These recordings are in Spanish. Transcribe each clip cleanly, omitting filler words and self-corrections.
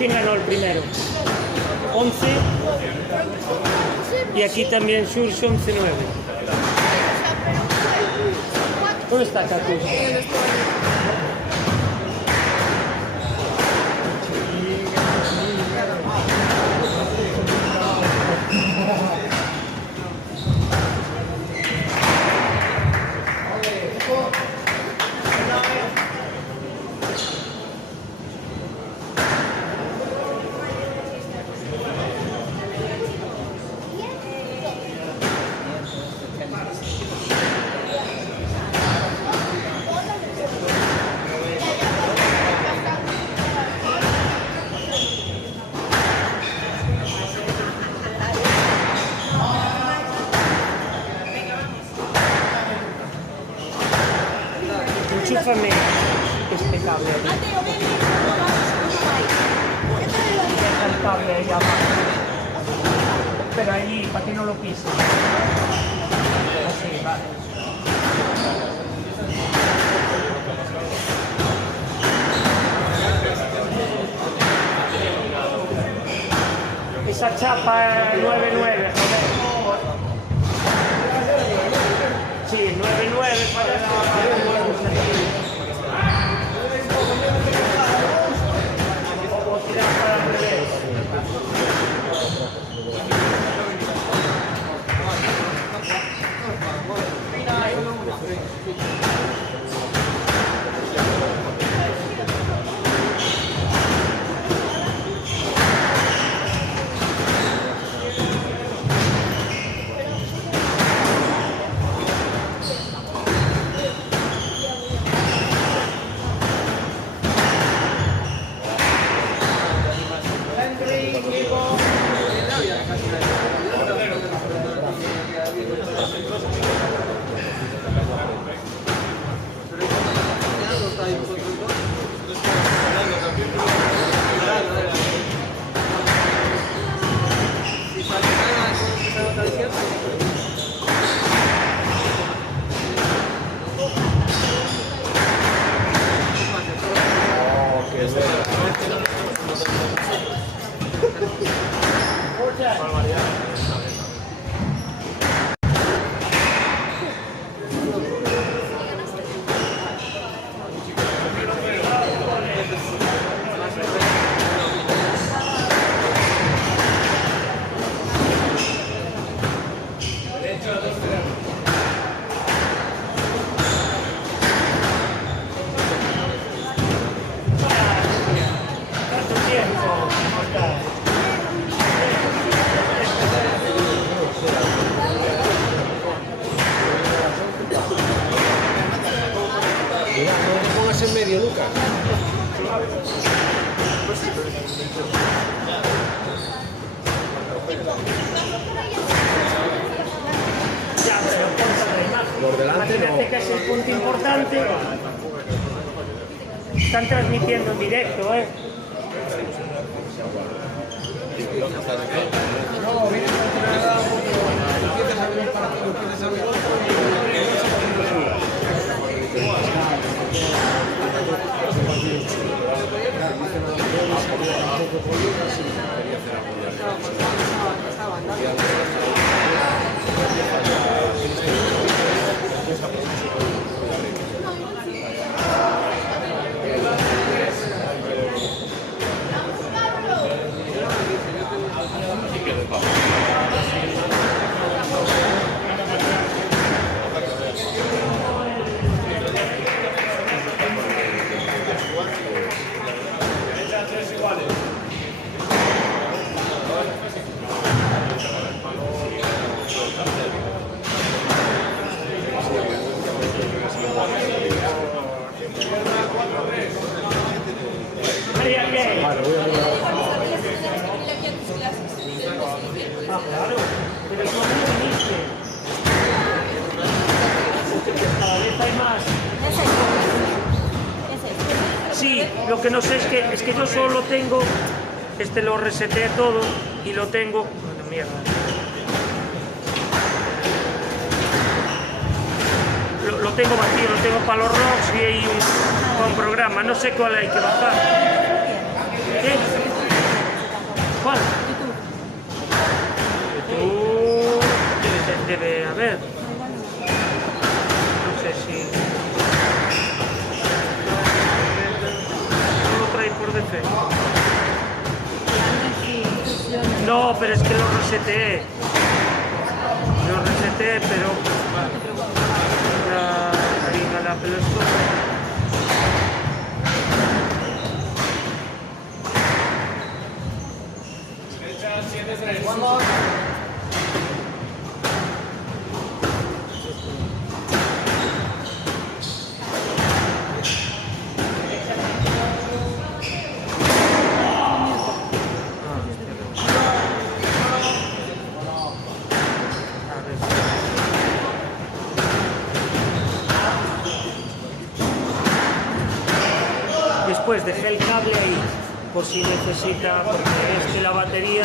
¿Quién ganó el primero? 11. Y aquí también Xurxo 11-9. ¿Dónde está Cacus? Enchúfame este cable ahí. Deja el cable ahí abajo. Pero ahí, para que no lo pise. Así, vale. Esa chapa 9-9, joder. Sí, 9-9 para la... O tirar para el revés. En medio, Lucas. Por delante no. Imagínate que es el punto importante. Están transmitiendo en directo, ¿eh? María, ¿qué? Ah, claro, pero eso no viniste. Cada vez hay más. Sí, lo que no sé es que yo solo tengo, lo reseteé todo y lo tengo. Bueno, mierda. Lo tengo vacío, lo tengo para los rocks y hay un programa, no sé cuál hay que bajar. ¿Qué? Debe haber. No sé si... No lo trae por defecto. No, pero es que lo reseteé. Pero... Ahí va la pelota. Después dejé el cable ahí, por si necesita, porque es que la batería...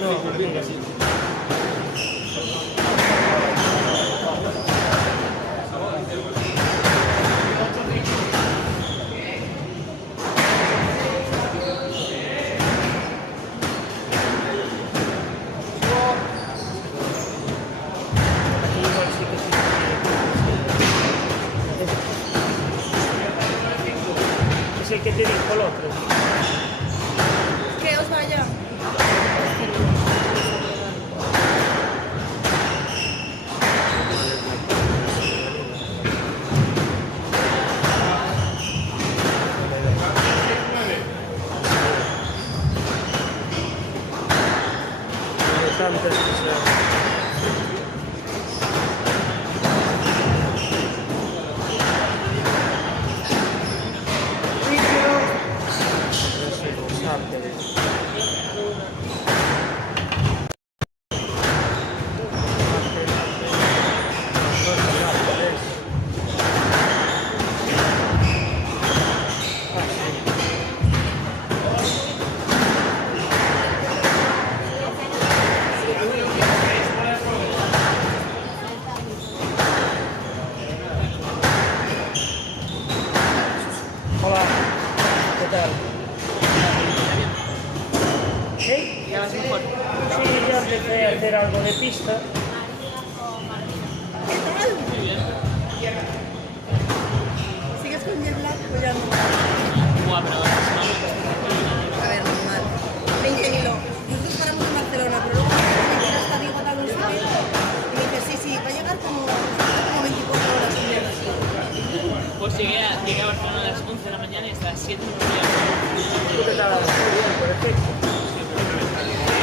No, mira. Es el que te dijo el otro. Que os vaya. Tantas cosas. Hola, ¿qué tal? ¿Sí? ¿Ya vas mejor? Sí, ya empecé a hacer algo de pista. Muy bien. ¿Sigues con mi black o ya no? Buah, pero A ver, normal. 20 hilo. Nosotros paramos en Barcelona, pero luego me queda hasta Vigo tal un sitio. Y me dice, sí, va a llegar como 24 horas. Y yo así. pues llegué a Barcelona a las 11 de la mañana y hasta las 7 no podía. ¿Tú qué tal? Muy bien, perfecto.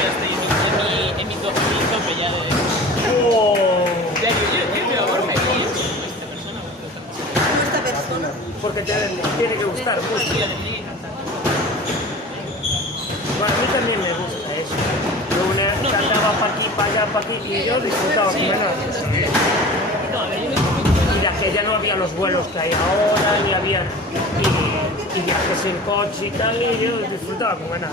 Ya estoy en mi tope ya de... Oh, Ya, yo me amor feliz con esta persona. Como esta persona. porque te tiene que gustar mucho. Sí, ya te tenía que encantar. Bueno, a mí también me gusta eso. Yo una andaba para aquí, para allá, para aquí, y yo disfrutaba con menos. No, a ver, yo Y de que ya no había los vuelos que hay ahora, ni había y viajes en coche y tal, y yo disfrutaba con ganas.